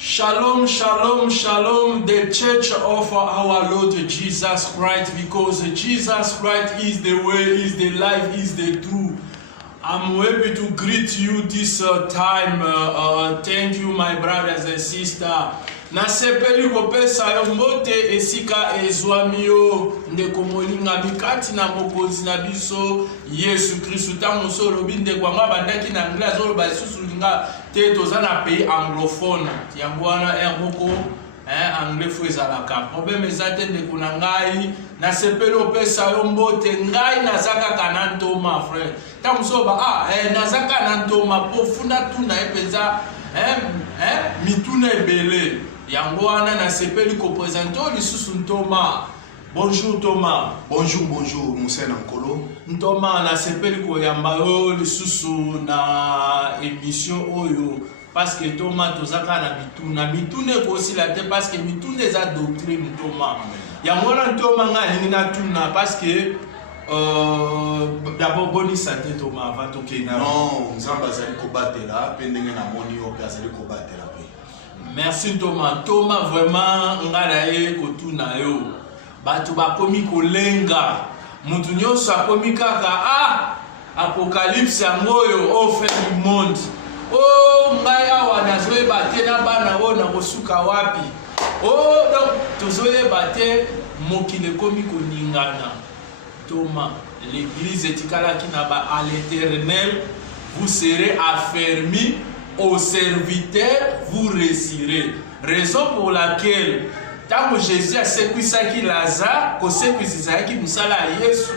Shalom, shalom, shalom, the church of our Lord Jesus Christ, because Jesus Christ is the way, is the life, is the truth. I'm happy to greet you this time. Thank you, my brothers and sisters. Nasepeli kopesa yo mbote esika ezwamio ndeko molinga mikati na mokonzi na biso Yesu Kristu tango solo binde kwa ngabandaki na anglais zolo basusu linga te tozana pays anglophone yangwana moko anglais fweza la ka problème ezate ndeko na ngai nasepeli opesa yo mbote ngai nazaka kana Thomas frère tango soba nazaka na Thomas pofuna tuna epenza mituna ebele Yangwana na sepeli ko présenter lisusu Thomas. Bonjour Thomas. Bonjour, bonjour Moussena Nkolo. Thomas na sepeli ko yamba o lisusu na émission oyo parce que Thomas tozaka na mitune ko aussi la te parce que mitune za doctrine Thomas. Yangwana Thomas nga na tuna parce que d'abord bonne santé Thomas avant to kena. Non, nzamba zali ko batela pendenge na moni o zali ko batela. Merci Thomas. Thomas vraiment ngalaye kotuna yo. Batu bakomi kolenga. Mutu nyonso akomi kaka apocalypse yangoyo au fin du monde. Ngai awa nazoyeba te na bana o na kosuka wapi. Donc tozoyeba te mokili ekomi koningana. Thomas, l'église etikalaki na ba à l'Éternel, vous serez affermis. Aux serviteurs, vous réussirez. Raison pour laquelle, tant que Jésus a sécuisaki Lazare, que sécuisaki Moussala Yesu,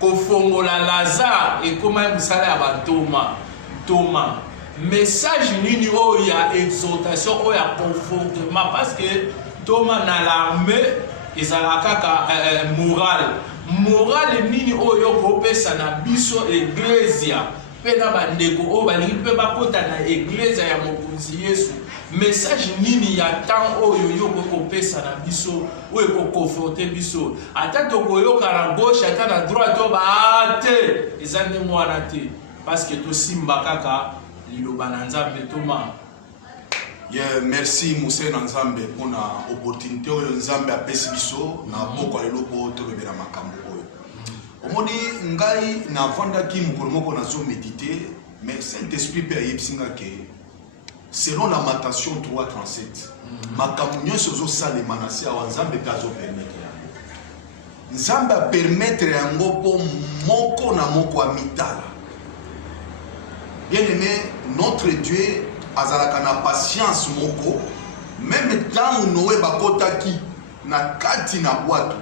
que fongola Lazare et comment Moussala ba Thomas. Message nini o ya exhortation o ya confortement parce que Thomas na l'armée ezalaka moral nini o yo kopesa na biso ecclesia. Pena bandeko o balingi pe bakota na église ya mokonzi Yesu message nini ya temps oyo yo kopesa na biso o eko conforter biso ata to koyoka na gauche ata na droite o ba te ezande mwana te parce que to simba kaka liloba na Nzambe Thomas. Yeah, merci Moussena Nzambe pour na opportunité oyo Nzambe apesi biso na boko leloko to bebela makambo oyo. Omoni ngai na vandaki mukolo moko na zo méditer mais Saint-Esprit pe ayebsinga ke selon la Lamentation 3:37 makambo nyonso zo salema na se awa Nzambe pe azo permettre yango. Nzambe a permettre yango po moko na moko a mitala. Bien aimé, notre Dieu azalaka na patience moko même tant Noé bakotaki na kati na boîte.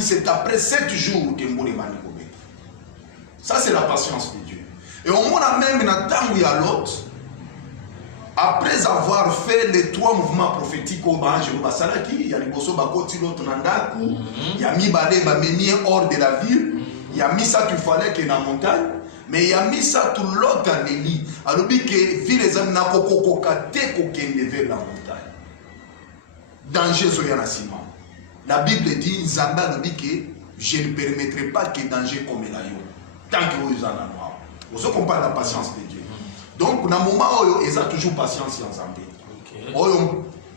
C'est après 7 jours que Mboulé va nous. Ça, c'est la patience de Dieu. Et on a même dans temps où il y a l'autre, après avoir fait les 3 mouvements prophétiques au Banjé, il y a les Bosso Bakoti, l'autre Nandaku, il y a mis Balé, Bamemi hors de la ville, il y a mis ça qu'il fallait qu'il y ait dans la montagne, mais il y a mis ça tout l'autre en Élie. Alors, il y a ville les hommes n'ont pas vers la montagne. Danger, Zoyanasima. La Bible dit, Zamba nous dit que je ne permettrai pas que danger comme la yo. Tant que vous en avez. Vous comprenez la patience de Dieu. Donc, dans le moment où ils ont toujours patience en Zambie.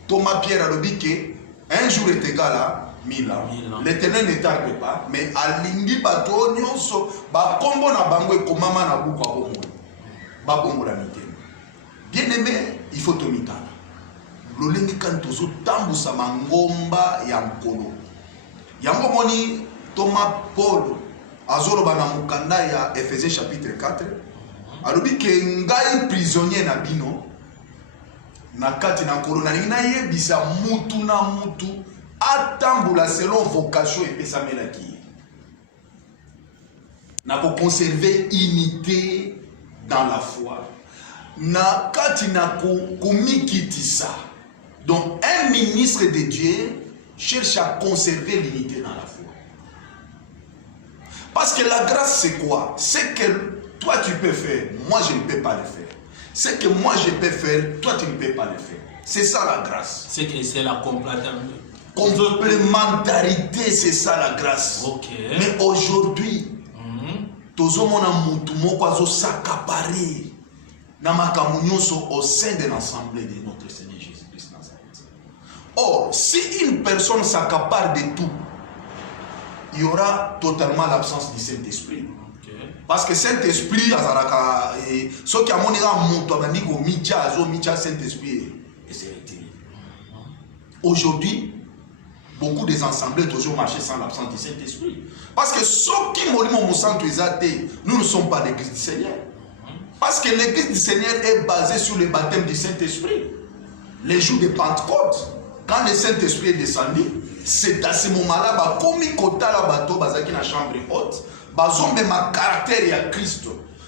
Thomas Pierre a dit que un jour est égal à 1000 ans. L'Éternel ne tarde pas, mais à l'indi bato nyonso ba kombo na bango e komama na buku a bomoi. Ba bongo la mitema. Bien aimé, il faut te mitana. Lolengi kantozo tambusa mangomba ya mkolo. Yango moni Thomas Paul azoloba na mukanda ya Ephésiens chapitre 4. Alobi ke ngai prisonnier na bino na kati na nkolo na yebisa mutu na mutu atambula selon vocation epesamelaki. Na ko conserver unité dans la foi. Na kati na kumikitisa. Donc, un ministre de Dieu cherche à conserver l'unité dans la foi. Parce que la grâce, c'est quoi? C'est que toi, tu peux faire, moi, je ne peux pas le faire. C'est que moi, je peux faire, toi, tu ne peux pas le faire. C'est ça la grâce. C'est que c'est la complémentarité, c'est ça la grâce. Okay. Mais aujourd'hui, tozomona mutu moko azo s'accaparer na makambo nyonso au sein de l'assemblée de notre Seigneur Jésus-Christ. Or, si une personne s'accapare de tout, il y aura totalement l'absence du Saint-Esprit. Parce que Saint-Esprit, ce qui a mon Saint-Esprit est retiré. Aujourd'hui, beaucoup des assemblées toujours marché sans l'absence du Saint-Esprit. Parce que ceux qui nous ne sommes pas l'église du Seigneur. Parce que l'église du Seigneur est basée sur le baptême du Saint-Esprit. Les jours de Pentecôte, quand le Saint-Esprit est descendu, c'est à ce moment-là, comme il y a une chambre haute, bazombe ma caractère à Christ,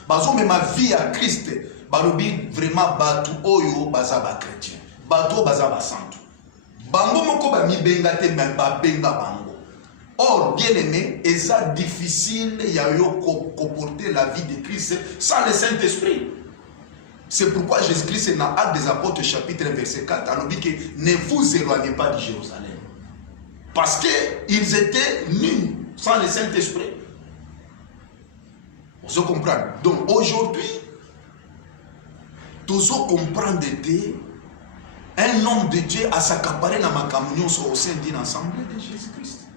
bazombe ma vie à Christ, balobi vraiment batu oyo bazaba chrétien, batu bazaba santo. Bango moko ba mi benga te mais ba benga bango. Or bien aimé, c'est difficile ya yo comporter la vie de Christ sans le Saint-Esprit. C'est pourquoi Jésus-Christ dans Actes des Apôtres chapitre 1 verset 4 a dit que ne vous éloignez pas de Jérusalem. Parce qu'ils étaient nus sans le Saint-Esprit. Vous comprenez? Donc aujourd'hui, tous comprendre un homme de Dieu a s'accaparé dans ma communion au sein d'une assemblée de Jésus-Christ.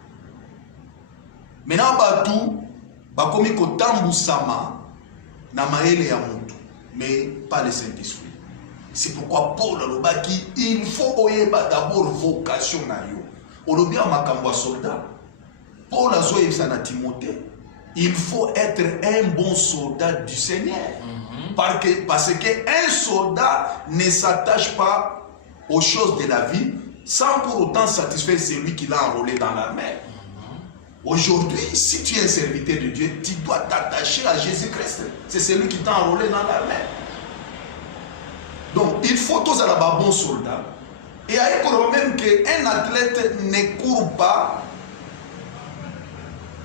Maintenant, tout va comme il sama na maele ya mutu, mais pas le Saint-Esprit. C'est pourquoi Paul a dit il faut d'abord vocation na yo. On a makambo soldat. Paul a dit à Timothée, il faut être un bon soldat du Seigneur. Parce qu'un soldat ne s'attache pas aux choses de la vie sans pour autant satisfaire celui qui l'a enrôlé dans l'armée. Aujourd'hui, si tu es un serviteur de Dieu, tu dois t'attacher à Jésus-Christ. C'est celui qui t'a enrôlé dans l'armée. Donc, il faut tous avoir un bon soldat. Et il y a même qu'un athlète ne court pas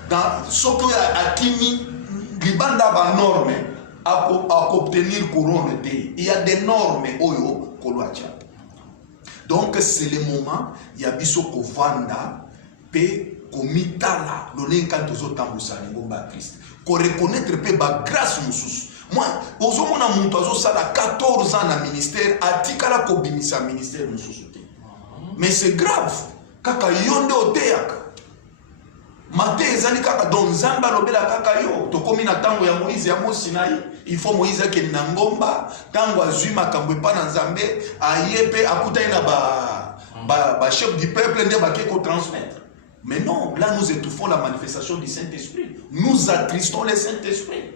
dans ce qu'il y a Kimi, il y a des normes à obtenir couronne. Il y a des normes oyo koloacha. Donc c'est le moment il y a biso ko vanda pe komitala lolenka tozo tambusa ngomba Christ. Ko reconnaître pe ba grâce mususu. Moi, ozomona muntu azosala 14 ans na ministère atikala ko bimisa ministère mususu. Mais c'est grave. Kaka yonde oteaka. Mate ezali kaka don zamba lobela kaka yo. Tokomi na tango ya Moïse ya Mosinai. Il faut Moïse ke na ngomba. Tango azwi makambo pa na Nzambe. Ayepe akutai na ba chef du peuple nde ba ko transmettre. Mais non, là nous étouffons la manifestation du Saint-Esprit. Nous attristons le Saint-Esprit.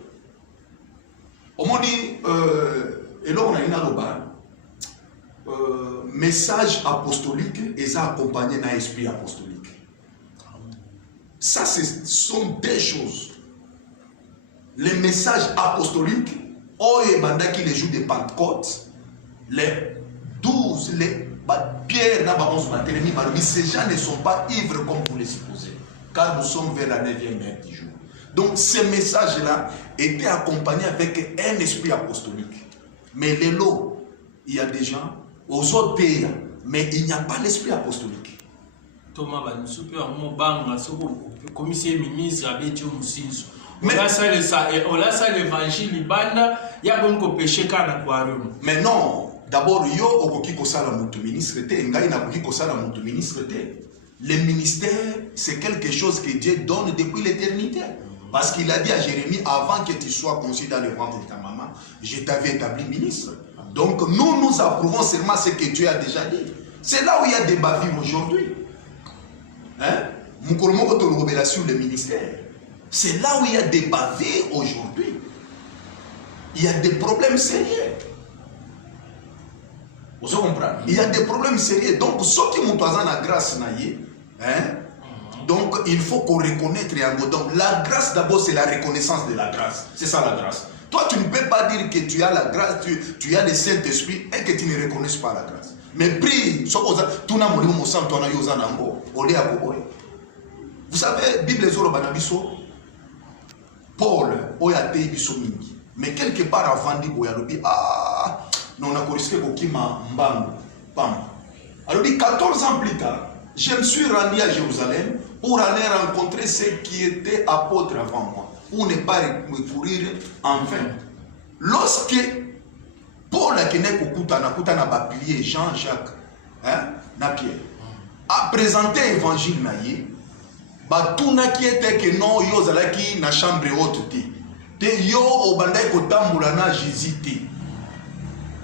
Au moins dit, et là on a une aloba. Message apostolique et ça accompagné d'un esprit apostolique. Ça, ce sont des choses. Les messages apostoliques, les jours de Pentecôte, les 12, les pierres, ces gens ne sont pas ivres comme vous les supposez, car nous sommes vers la 9e heure du jour. Donc, ces messages-là étaient accompagnés avec un esprit apostolique. Mais les lots, il y a des gens aux autres pays, mais il n'y a pas l'esprit apostolique. Thomas mais non, d'abord, yo okoki kosala mutu ministre te, ngai na koki kosala mutu ministre te. Le ministère, c'est quelque chose que Dieu donne depuis l'éternité. Parce qu'il a dit à Jérémie, avant que tu sois conçu dans le ventre de ta maman, je t'avais établi ministre. Donc nous approuvons seulement ce que Dieu a déjà dit. C'est là où il y a des bavures aujourd'hui. Hein? Sur le ministère. C'est là où il y a des bavures aujourd'hui. Il y a des problèmes sérieux. Vous comprenez? Il y a des problèmes sérieux. Donc, ceux qui montent dans la grâce, donc il faut qu'on reconnaisse. Donc, la grâce d'abord, c'est la reconnaissance de la grâce. C'est ça la grâce. Toi, tu ne peux pas dire que tu as la grâce, tu as le Saint-Esprit et que tu ne reconnaisses pas la grâce. Mais prie, vous savez, Bible Paul, mais quelque part avant dit, non, on a risqué alors, 14 ans plus tard, je me suis rendu à Jérusalem pour aller rencontrer ceux qui étaient apôtres avant moi, pour ne pas me courir en vain. Lorsque Paul a kené kukuta na pilier Jean-Jacques, hein, na Pierre. a présenté évangile na ye batuna qui était que non yo zalaki na chambre haute te yo obandai kotambola na Jésus te.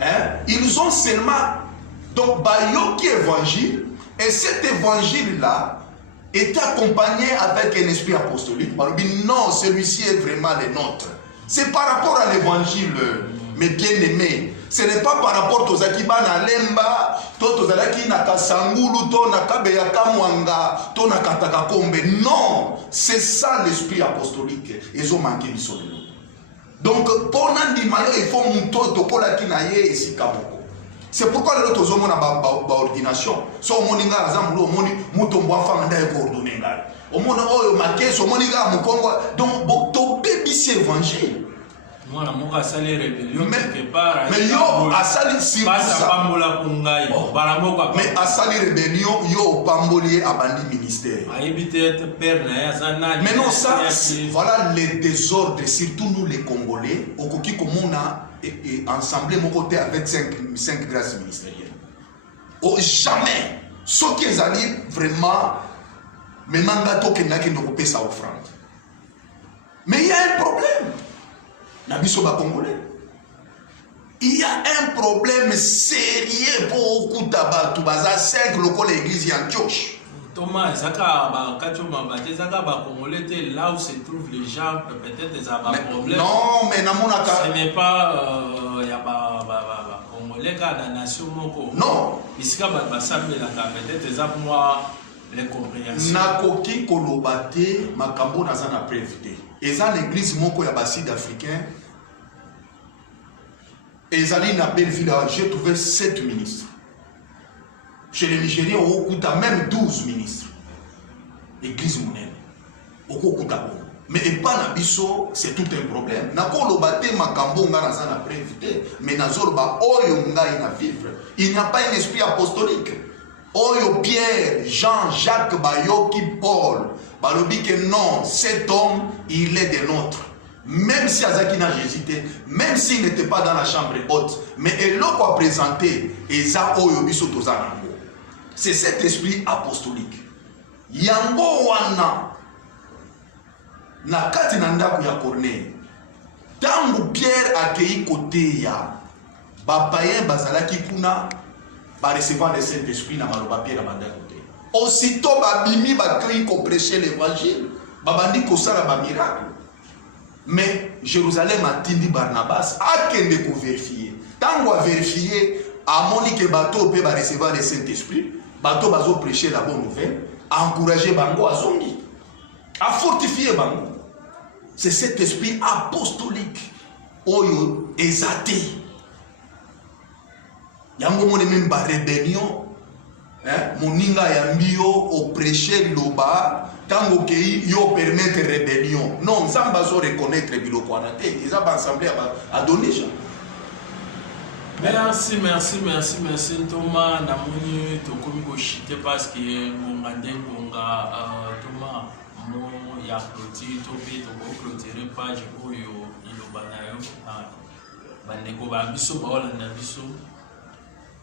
Hein? Ils ont seulement donc bayo qui évangile et cet évangile là était accompagné avec un esprit apostolique. Non, celui-ci est vraiment le nôtre. C'est par rapport à l'évangile, mes bien-aimés. Ce n'est pas par rapport aux Akiba na Lemba, aux Alaki na Kasangulu, to na Kabeyaka Mwanga, to na Katakakombe. Non, c'est ça l'esprit apostolique. Ils ont manqué du sol. Donc, pour Nandi Mayo, il faut monter de Kola Kinaye et Sikaboko. C'est pourquoi les autres hommes ont ordination. Si on a un exemple, on a un coordonné. On a un maquet, on a un Congo. Donc, tu peux bien évangile. Moi, je suis allé rébellion quelque part. Mais yo, a sali si pas à Pambola Pungai. Mais a sali rébellion, yo Pambolier a bandi ministère. Mais non, ça, voilà les désordres, surtout nous les Congolais, au Koki Komona et ensemble mon côté avec 5 grâces ministérielles. Oh, jamais. Ce qui est allé vraiment, mais mangato qui n'a qu'une européenne sa offrande. Mais il y a un problème. Congolais. Il y a un problème sérieux pour Koutaba, Toubaza, 5 locaux l'église Antioche. Thomas, là où se trouvent les gens, peut-être des problèmes. Non, mais ce n'est pas Congolais dans la nation. Non. Ici, peut-être des moi les compréhensions. Nakoki Kolobate, Makambo Nazana prévité. Et dans l'église moko ya Bassid africain, et dans une belle ville, j'ai trouvé 7 ministres. Chez les Nigériens, on a même 12 ministres. Église monnaie. Mais pas Nabiso, c'est tout un problème. Nakolobate Makambo Nazana prévité, mais Nazorba Oyonga ina vivre. Il n'y a pas un esprit apostolique. Oyo Pierre, Jean, Jacques, Bayoki, Paul. Balobi que non, cet homme, il est des nôtres. Même si Azaki n'a hésité, même s'il n'était pas dans la chambre haute, mais il l'a présenté, Eza Oyo Biso Tozanango. C'est cet esprit apostolique. Yango wana, na kati nanda ya Corneille. Tangu Pierre accueilli côté ya, bapayen bazalaki kuna, ba recevoir le Saint-Esprit na maloba Pierre abanda côté. Aussitôt babimi bakri ko prêcher l'évangile, babandi ko sala ba miracle. Mais Jérusalem a tindi Barnabas a kende ko vérifier. Tango a vérifier a moni que bateau peut ba recevoir le Saint-Esprit, bateau bazo prêcher la bonne nouvelle, a encourager bango a zongi, a fortifier bango. C'est cet esprit apostolique oyo exaté. Yango moni même ba rébellion. Moninga yambio au prêcher loba tango kei yo permettre rébellion. Non, ça va reconnaître biloko anate. Ils ont assemblé à donner. Merci Thomas. Namoni tokomi ko chite parce que ngande konga Thomas mo ya clôture to pe to ko clôturer page oyo iloba na yo. Bandeko ba biso ba olanda biso.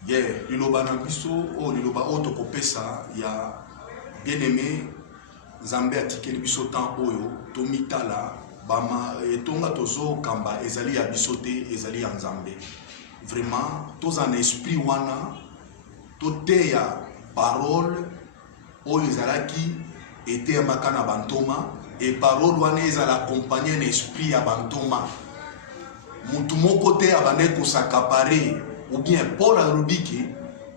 Yeah, liloba na biso o liloba oto kopesa ya bien-aimé Nzambe atikeli biso temps oyo tomitala bama etonga tozo kamba ezali ya biso te ezali ya Nzambe. Vraiment toza na esprit wana toteya parole oyo ezalaki ete ya makana bantoma et parole wana ezala accompagner na esprit ya bantoma. Mutu moko te abande ko s'accaparer ou bien Paul a rubiki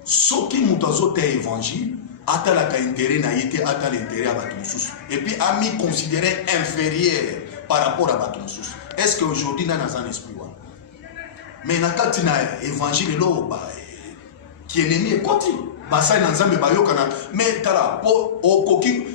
soki mutu azoteya évangile atalaka intérêt na yete ata l'intérêt à Batumsus et puis a mis considéré inférieur par rapport à Batumsus. Est-ce qu'aujourd'hui na un esprit wa mais na kati na évangile lo ba qui ennemi est côté basa na Nzambe bayokana mais tala po okoki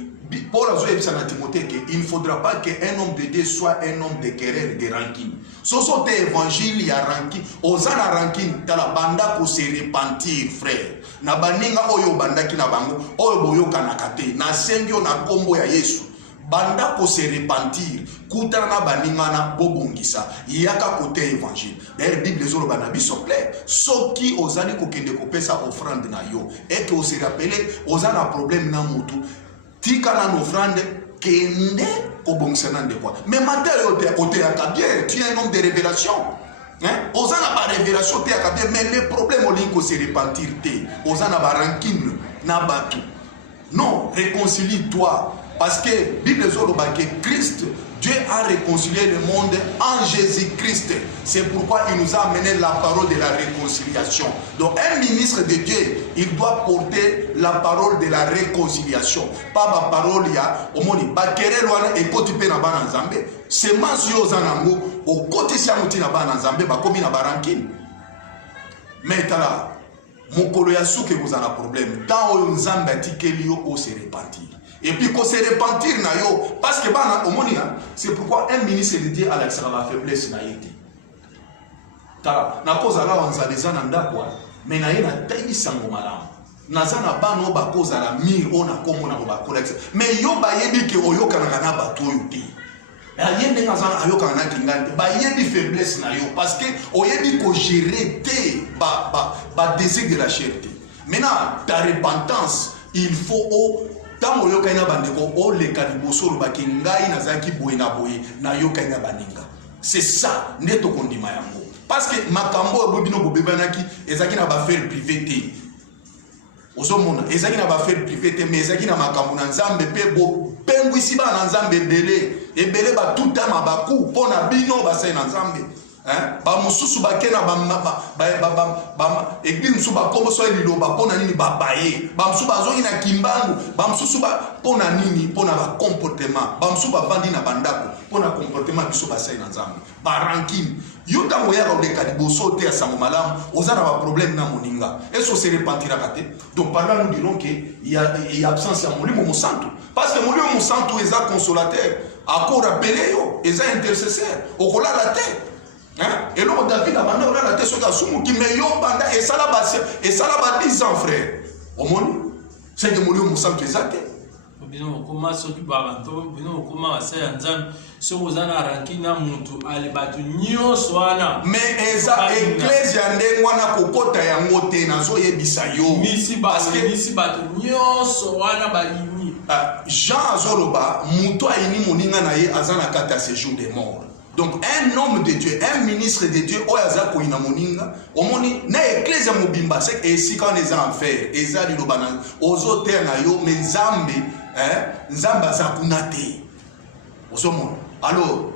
Paul a dit à Timothée qu'il ne faudra pas qu'un homme de Dieu soit un homme de querelle, de rancune. Ce sont des évangiles, il y a rancune. Osana rancune, dans la banda pour se repentir, frère. Na baninga oyo banda ki na bango, oyo boyo kanakate, na sengyo na kombo ya Yesu. banda ko se repentir kutana baningana bobongisa yaka côté évangile. D'ailleurs Bible les oloba na biso clair soki ozali ko kende ko pesa offrande na yo et que se rappeler ozana problème na mutu tika na offrande kende ko bongisa na ndeko. Mais matériau te yaka bien, tu es un homme de révélation. Hein? Ozana ba révélation te yaka bien, mais le problème au linko se repentir te. Ozana ba rancune na batu. Non, réconcilie-toi. Parce que Bible dit que Christ, Dieu a réconcilié le monde en Jésus-Christ. C'est pourquoi il nous a amené la parole de la réconciliation. Donc un ministre de Dieu, il doit porter la parole de la réconciliation. Pas ma parole, il y a au monde, et côté na bana nzambe, c'est mensio zanango, au côté siamuti na bana nzambe, ba komi na barankin. Mais tala, mon koloyasu que vous avez un problème. Tant on nzambe atikeli yo o se repentir. Et puis qu'on se repentir na yo parce que bana omonia c'est pourquoi un ministre de Dieu a la faiblesse na yete. Ta na koza la wanzaleza na ndakwa mais na yena tayi sango malamu. Nazana bano ba koza la mir ona komo na ba collecte. Mais yo ba yebi ke oyoka na bato yo te. Yende ngazana ayoka na kingante ba yebi faiblesse na yo parce que oyebi ko gérer te ba désir de la chair. Maintenant ta repentance il faut tant oyo kaina bandeko o le kaliboso lobaki ngai nazaki boye na boye na yo kaina baninga. C'est ça neto kondima yango. Parce que makambo bobino bobebanaki ezaki na ba faire privé te. Ozomona ezaki na ba faire privé te mais ezaki na makambo na nzambe pe bo pengwisi ba na nzambe ebele ba tout temps mabaku pona bino ba sai na nzambe. Hein? Ba mususu bakena ba église musu ba kombo so liloba pona nini babaye ba musu bazongi na kimbangu ba mususu ba pona nini pona ba comportement ba musu ba vandi na bandako pona comportement biso ba sai na nzambe ba ranking yuta moya ko de kadiboso te asango malamu ozana ba problème na moninga eso se repentira kate. Donc par là nous dirons que il y a absence ya molimo mo santo parce que molimo mo santo est un consolateur encore rappelé yo est un intercesseur okola la tête. Et l'homme David a demandé à la tête sur la soumu qui me yon banda et ça là 10 ans frère. Au monde, c'est que mon Dieu me semble que ça. Bino comment soki babanto bino comment asa nzambe so ozana rankina muntu ale batu nyonso wana mais eza ecclesia ndenge wana kokota yango te nazo yebisa yo parce que nisi batu nyonso wana balini Jean azoloba mutu ayini moninga na ye azana kata séjour des morts. Donc un homme de Dieu, un ministre de Dieu, oyaza ko ina moninga, omoni na ecclesia mobimba c'est ici quand les enfers, ezali lo banan, ozo ter na yo mais nzambe, nzamba za kunate. Osomon. Alors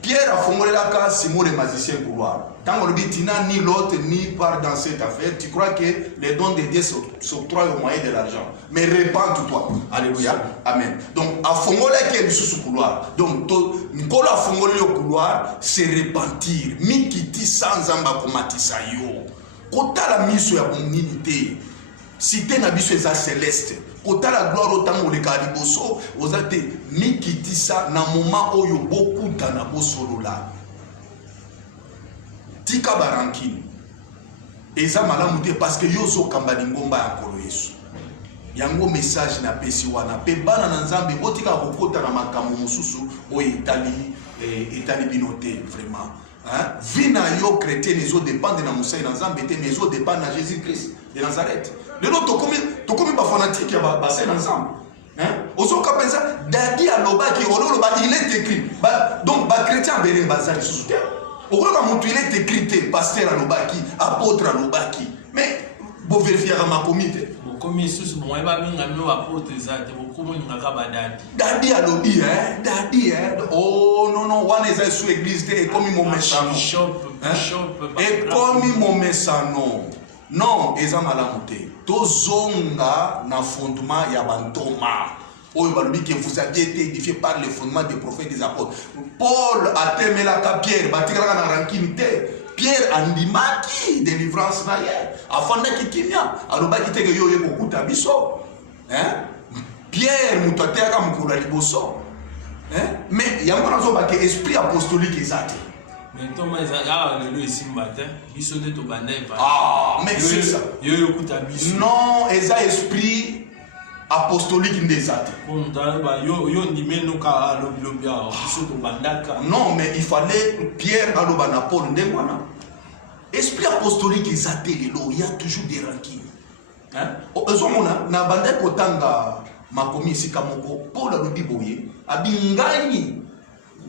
Pierre a formulé la case Simon le magicien couloir. Quand on dit Tina ni l'autre ni part dans cette affaire, tu crois que les dons de Dieu s'octroient au moyen de l'argent. Mais repente-toi. Alléluia. Amen. Donc, à formulé qui est sous couloir. Donc, Nicolas a formulé le couloir, c'est repentir. Mikiti sans ambakomatisa yo. Kota la mission ya bonité. Cité na biso eza céleste. Kota la gloire autant le kaliboso, ozate mikiti sa na moment oyo beaucoup na bosolo la. Tika barankini. Eza malamu te parce que yo zo kambali ngomba ya kolo Yesu. Yango message na pesi wana pe bana na nzambe botika kokota na makambo mususu oyo etali binote vraiment. Hein? Vina yo chrétien les autres dépendent na Moussa na nzambe te mais autres dépendent na Jésus-Christ de Nazareth. Les autres tokomi ba fanatique ya ba bassin ensemble. Hein? Ozoka pensa dadi alobaki ololoba il est écrit. Donc ba chrétien belé bazali sous terre. Okoka mutu il est écrit pasteur alobaki, apôtre alobaki. Mais bo vérifier ma comité. Comme Jésus bon eba minga no apôtre zate bokomo ngaka badadi. Dadi alobi dadi oh non one is sous église et comme mon méchant. Et comme mon méchant non eza malamu te. Tozonga na fondement ya bantoma. Oyo balobi que vous aviez été édifié par le fondement des prophètes des apôtres. Paul a temé la Pierre, batikala na rankinité. Pierre andimaki délivrance na ye. Afandaki kimia, alobaki te ke yo ye kokuta biso. Hein? Pierre mutateaka mukula liboso. Hein? Mais yango nazo ba ke esprit apostolique ezate. Mais Thomas ezaka lelo esimbate, biso nde to banda Ah, mais c'est ça. Yo yokuta biso. Non, eza esprit apostolique ndezate. Non, mais il fallait Pierre alobana Paul ndengwana. Esprit apostolique ezate lelo, il y a toujours des rancines. Hein? Ozomona na bande kotanga makomi esika moko Paul alobi boye abingani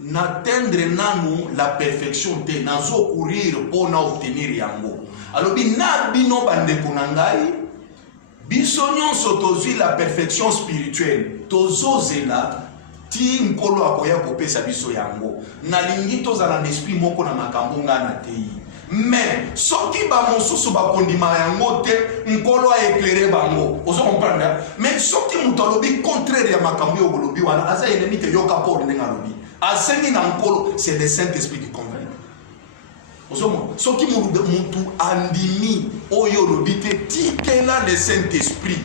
n'atteindre nanu la perfection te nazo courir pour na obtenir yango. Alobi na bino bande konangai biso nyonso tozwi la perfection spirituelle tozozela ti nkolo akoya kopesa biso yango nalingi tozala na esprit moko na makambo nga na tei mais soki ba mosusu bakondima yango te nkolo a éclairer bango ozo comprendre mais soki muto alobi contraire ya makambo yo bolobi wana aza ennemi te yoka Paul ndenga lobi asengi na nkolo c'est le Saint-Esprit qui convainc. Soki mutu andimi oyo lobite tikela le Saint-Esprit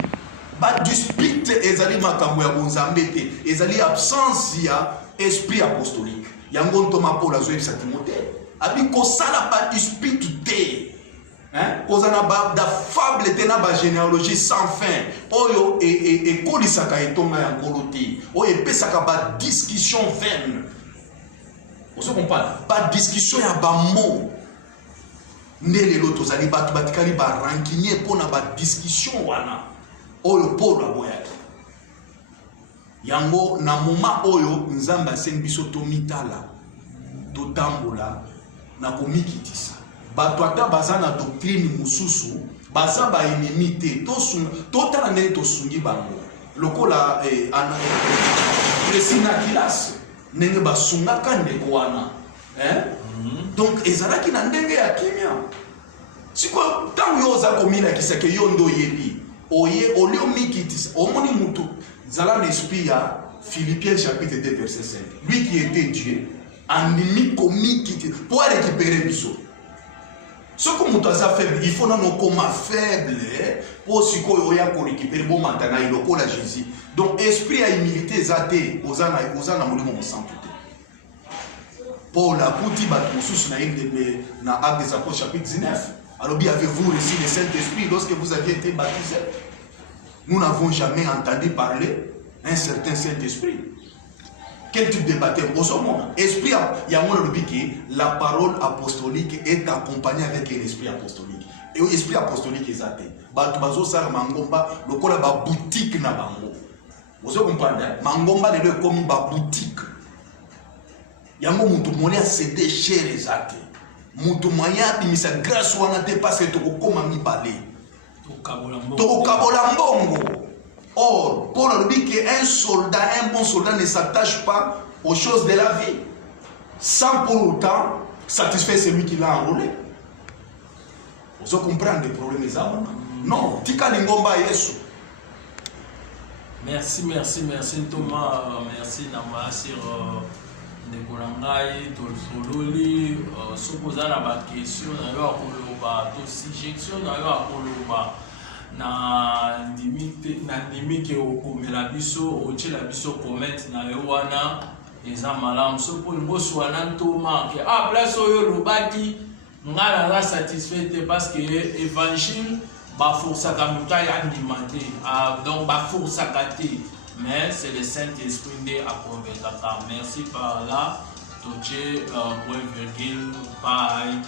ba dispute ezali makambo ya bonzambe te ezali absence ya esprit apostolique yango ntoma Paul azoyebisa Timothée abi kosala ba dispute te hein kozana ba da fable te na ba généalogie sans fin oyo ekolisaka etonga ya nkolo te oyo epesaka ba discussion vaine. Vous comprenez? Pas discussion ya ba mot ndele lo tozali batu batikali ba rancunier pona ba discussion wana oyo Paul aboyaki yango na moment oyo nzamba asengi biso tomitala totambola na komikitisa bato ata baza na doctrine mususu baza ba ennemi te totala ndenge tosungi bango lokola presina kilase ndenge basungaka ndeko wana donc ezalaki na ndenge ya kimia siko tangu yo oza komina kisake yo ndo yebi oye olio mikitisa omoni mutu zala l'esprit ya Philippiens chapitre 2 verset 5 lui qui était Dieu andimi komikiti pour récupérer biso soko mutu aza faible il faut non koma faible pour siko oya ko récupérer bon matana lokola Jésus donc esprit ya humilité ezate ozana molimo mosantu. Paul a pouti bat mosusu na Actes des Apôtres chapitre 19. Alors bien avez-vous reçu le Saint-Esprit lorsque vous aviez été baptisés? Nous n'avons jamais entendu parler un certain Saint-Esprit. Quel type de baptême? Au moment, esprit, il y a mon que la parole apostolique est accompagnée avec un esprit apostolique. Et l'esprit apostolique est athée. Batubazo sar mangomba, le kola ba boutique na bango. Vous comprenez? Mangomba de comme ba boutique. Yango mutu monia cédé cher ezate mutu moya bimisa grâce wana te parce que tokoma mibale tokabola mbongo. Or Paul dit qu'un soldat, un bon soldat ne s'attache pas aux choses de la vie sans pour autant satisfaire celui qui l'a enrôlé. Vous comprenez les problèmes ça? Non, tika lingomba yesu. Merci Thomas, merci Namasir. Ndekolangai tolsololi sokoza na ba question na yo akoloba to suggestion na yo akoloba na ndimi ke okomela biso ochela biso comment na yo wana eza malamu sopo liboso wana ntoma ke place oyo lobaki ngala la satisfait parce que évangile ba forsaka muta ya ndimate donc ba forsaka te. Mais c'est le Saint-Esprit à convaincre. Merci par là. Touché, point virgule, pareil.